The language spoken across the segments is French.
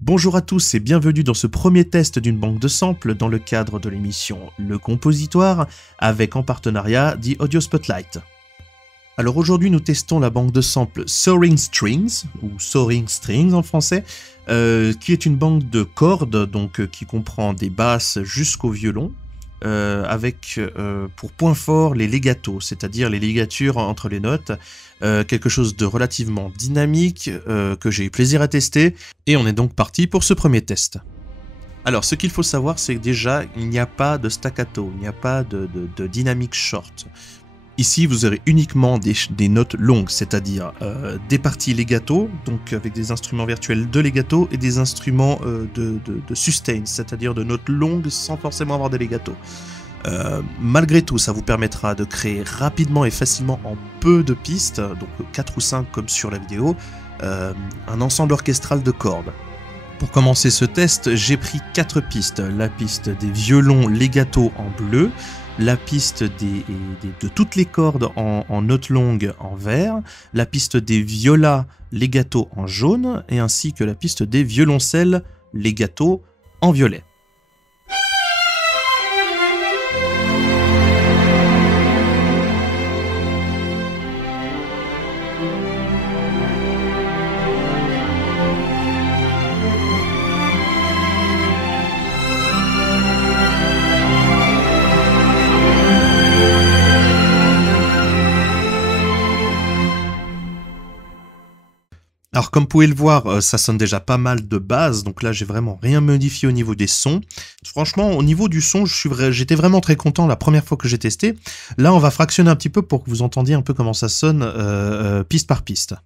Bonjour à tous et bienvenue dans ce premier test d'une banque de samples dans le cadre de l'émission Le Compositoire avec en partenariat The Audio Spotlight. Alors aujourd'hui nous testons la banque de samples Soaring Strings, ou Soaring Strings en français, qui est une banque de cordes qui comprend des basses jusqu'au violon, avec pour point fort les legatos, c'est-à-dire les ligatures entre les notes, quelque chose de relativement dynamique que j'ai eu plaisir à tester, et on est donc parti pour ce premier test. Alors ce qu'il faut savoir, c'est que déjà il n'y a pas de staccato, il n'y a pas de dynamique short. Ici vous aurez uniquement des notes longues, c'est-à-dire des parties legato, donc avec des instruments virtuels de legato, et des instruments de sustain, c'est-à-dire de notes longues sans forcément avoir des legato. Malgré tout, ça vous permettra de créer rapidement et facilement en peu de pistes, donc 4 ou 5 comme sur la vidéo, un ensemble orchestral de cordes. Pour commencer ce test, j'ai pris 4 pistes. La piste des violons legato en bleu, la piste de toutes les cordes en notes longues en vert, la piste des violas legato en jaune, et ainsi que la piste des violoncelles legato en violet. Alors comme vous pouvez le voir, ça sonne déjà pas mal de base, donc là j'ai vraiment rien modifié au niveau des sons. Franchement, au niveau du son, j'étais vraiment très content la première fois que j'ai testé. Là on va fractionner un petit peu pour que vous entendiez un peu comment ça sonne piste par piste.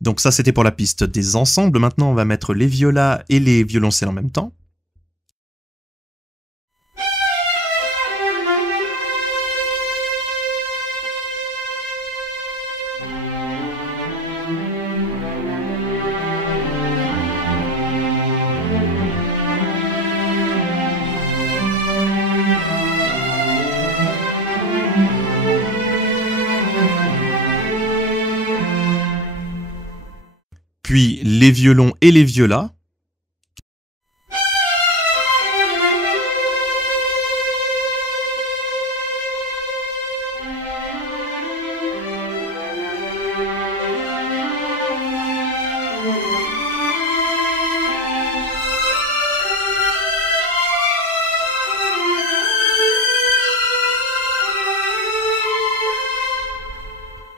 Donc ça c'était pour la piste des ensembles, maintenant on va mettre les violas et les violoncelles en même temps. Puis les violons et les violas.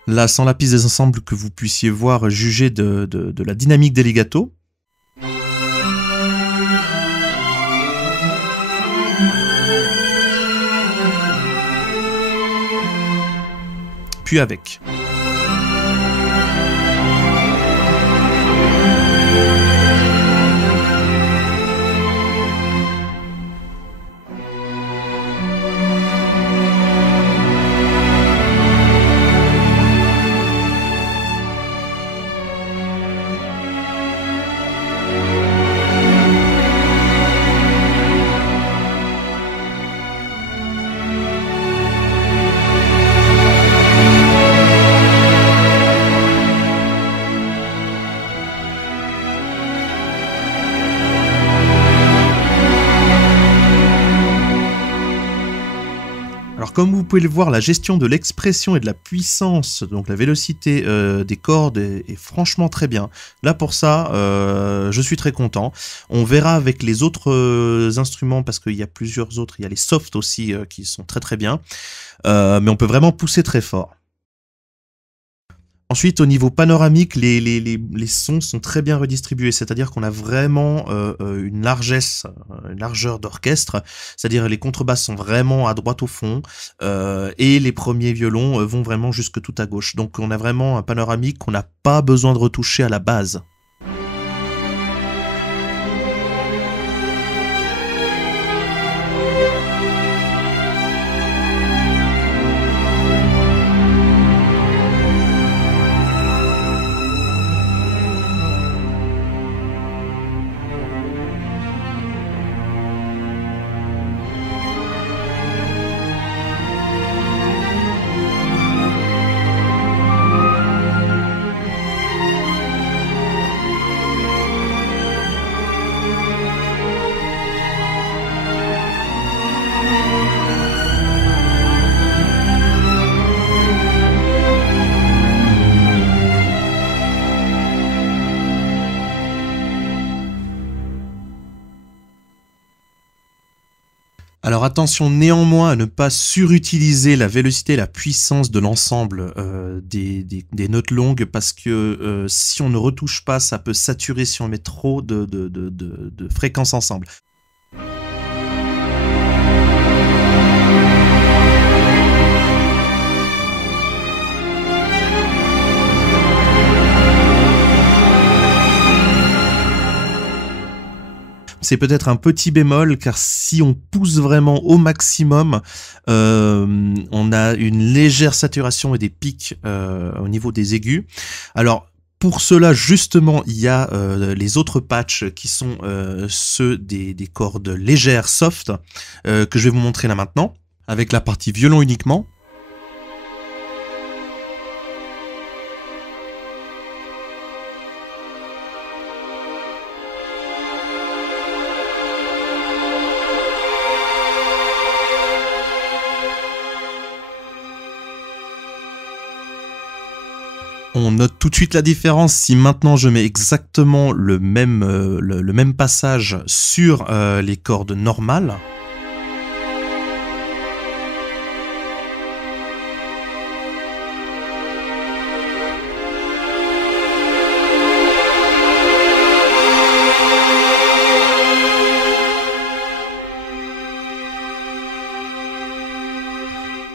Là, sans la piste des ensembles, que vous puissiez voir, juger de la dynamique des legatos. Puis avec. Alors comme vous pouvez le voir, la gestion de l'expression et de la puissance, donc la vélocité des cordes est franchement très bien. Là pour ça, je suis très content. On verra avec les autres instruments, parce qu'il y a plusieurs autres, il y a les softs aussi qui sont très très bien. Mais on peut vraiment pousser très fort. Ensuite, au niveau panoramique, les sons sont très bien redistribués, c'est-à-dire qu'on a vraiment une largesse, une largeur d'orchestre, c'est-à-dire les contrebasses sont vraiment à droite au fond, et les premiers violons vont vraiment jusque tout à gauche. Donc on a vraiment un panoramique qu'on n'a pas besoin de retoucher à la base. Alors attention néanmoins à ne pas surutiliser la vélocité et la puissance de l'ensemble des notes longues, parce que si on ne retouche pas, ça peut saturer si on met trop de fréquences ensemble. C'est peut-être un petit bémol, car si on pousse vraiment au maximum, on a une légère saturation et des pics au niveau des aigus. Alors, pour cela, justement, il y a les autres patchs qui sont ceux des cordes légères soft, que je vais vous montrer là maintenant, avec la partie violon uniquement. On note tout de suite la différence si maintenant je mets exactement le même passage sur les cordes normales.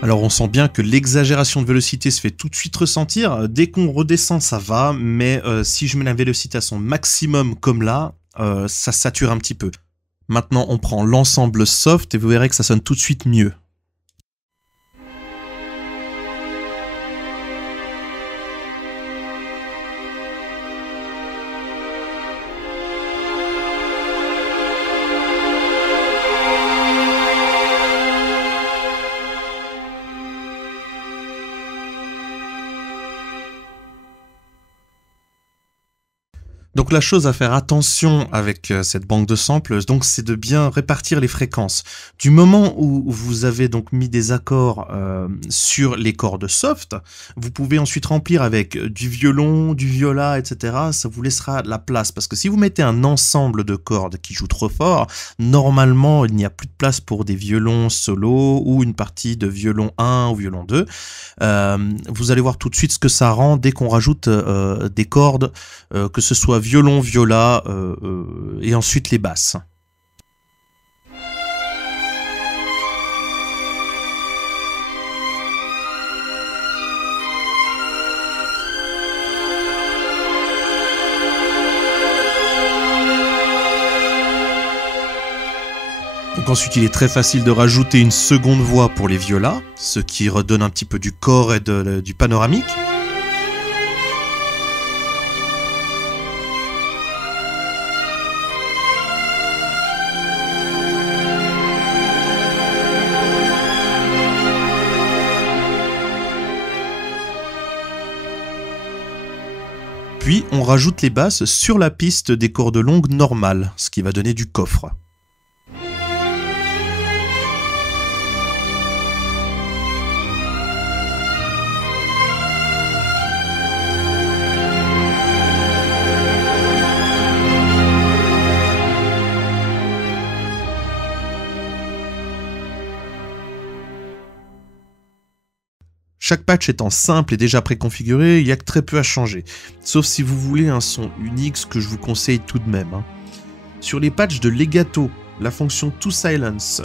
Alors on sent bien que l'exagération de vélocité se fait tout de suite ressentir. Dès qu'on redescend, ça va, mais si je mets la vélocité à son maximum comme là, ça sature un petit peu. Maintenant, on prend l'ensemble soft et vous verrez que ça sonne tout de suite mieux. Donc la chose à faire attention avec cette banque de samples, donc c'est de bien répartir les fréquences. Du moment où vous avez donc mis des accords sur les cordes soft, vous pouvez ensuite remplir avec du violon, du viola, etc. Ça vous laissera la place, parce que si vous mettez un ensemble de cordes qui jouent trop fort, normalement il n'y a plus de place pour des violons solo ou une partie de violon 1 ou violon 2. Vous allez voir tout de suite ce que ça rend dès qu'on rajoute des cordes, que ce soit violon, viola et ensuite les basses. Donc ensuite il est très facile de rajouter une seconde voix pour les violas, ce qui redonne un petit peu du corps et du panoramique. Puis on rajoute les basses sur la piste des cordes longues normales, ce qui va donner du coffre. Chaque patch étant simple et déjà préconfiguré, il n'y a que très peu à changer. Sauf si vous voulez un son unique, ce que je vous conseille tout de même. Sur les patchs de legato, la fonction To Silence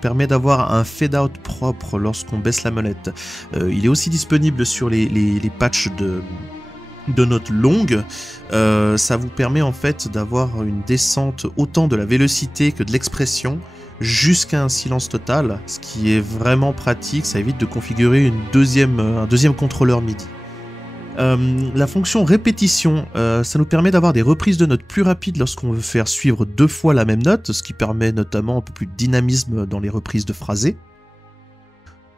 permet d'avoir un fade-out propre lorsqu'on baisse la molette. Il est aussi disponible sur les patchs de notes longues. Ça vous permet en fait d'avoir une descente autant de la vélocité que de l'expression, jusqu'à un silence total, ce qui est vraiment pratique. Ça évite de configurer un deuxième contrôleur MIDI. La fonction répétition, ça nous permet d'avoir des reprises de notes plus rapides lorsqu'on veut faire suivre 2 fois la même note, ce qui permet notamment un peu plus de dynamisme dans les reprises de phrasé.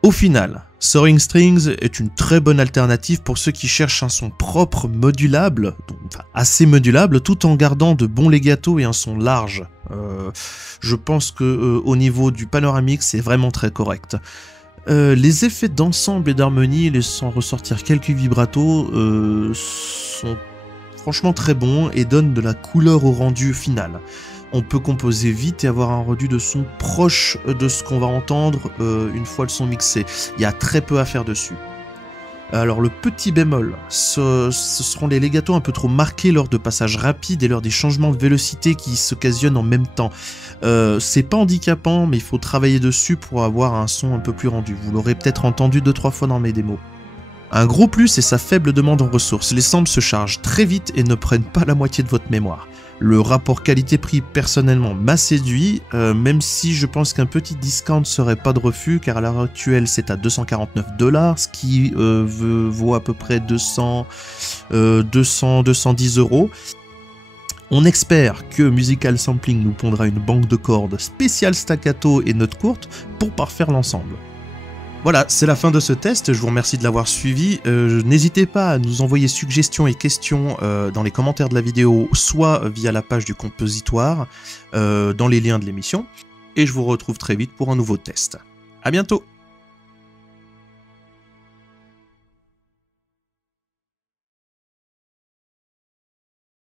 Au final, Soaring Strings est une très bonne alternative pour ceux qui cherchent un son propre modulable, enfin assez modulable, tout en gardant de bons legato et un son large. Je pense que au niveau du panoramique, c'est vraiment très correct. Les effets d'ensemble et d'harmonie, laissant ressortir quelques vibratos, sont franchement très bons et donnent de la couleur au rendu final. on peut composer vite et avoir un rendu de son proche de ce qu'on va entendre une fois le son mixé. Il y a très peu à faire dessus. Alors le petit bémol, ce seront les legatos un peu trop marqués lors de passages rapides et lors des changements de vélocité qui s'occasionnent en même temps. C'est pas handicapant, mais il faut travailler dessus pour avoir un son un peu plus rendu. Vous l'aurez peut-être entendu 2-3 fois dans mes démos. Un gros plus est sa faible demande en ressources. Les samples se chargent très vite et ne prennent pas la moitié de votre mémoire. Le rapport qualité-prix personnellement m'a séduit, même si je pense qu'un petit discount serait pas de refus, car à l'heure actuelle c'est à 249$, ce qui vaut à peu près 210 €. On espère que Musical Sampling nous pondra une banque de cordes spéciale staccato et notes courtes pour parfaire l'ensemble. Voilà, c'est la fin de ce test, je vous remercie de l'avoir suivi. N'hésitez pas à nous envoyer suggestions et questions dans les commentaires de la vidéo, soit via la page du compositoire, dans les liens de l'émission. Et je vous retrouve très vite pour un nouveau test. À bientôt!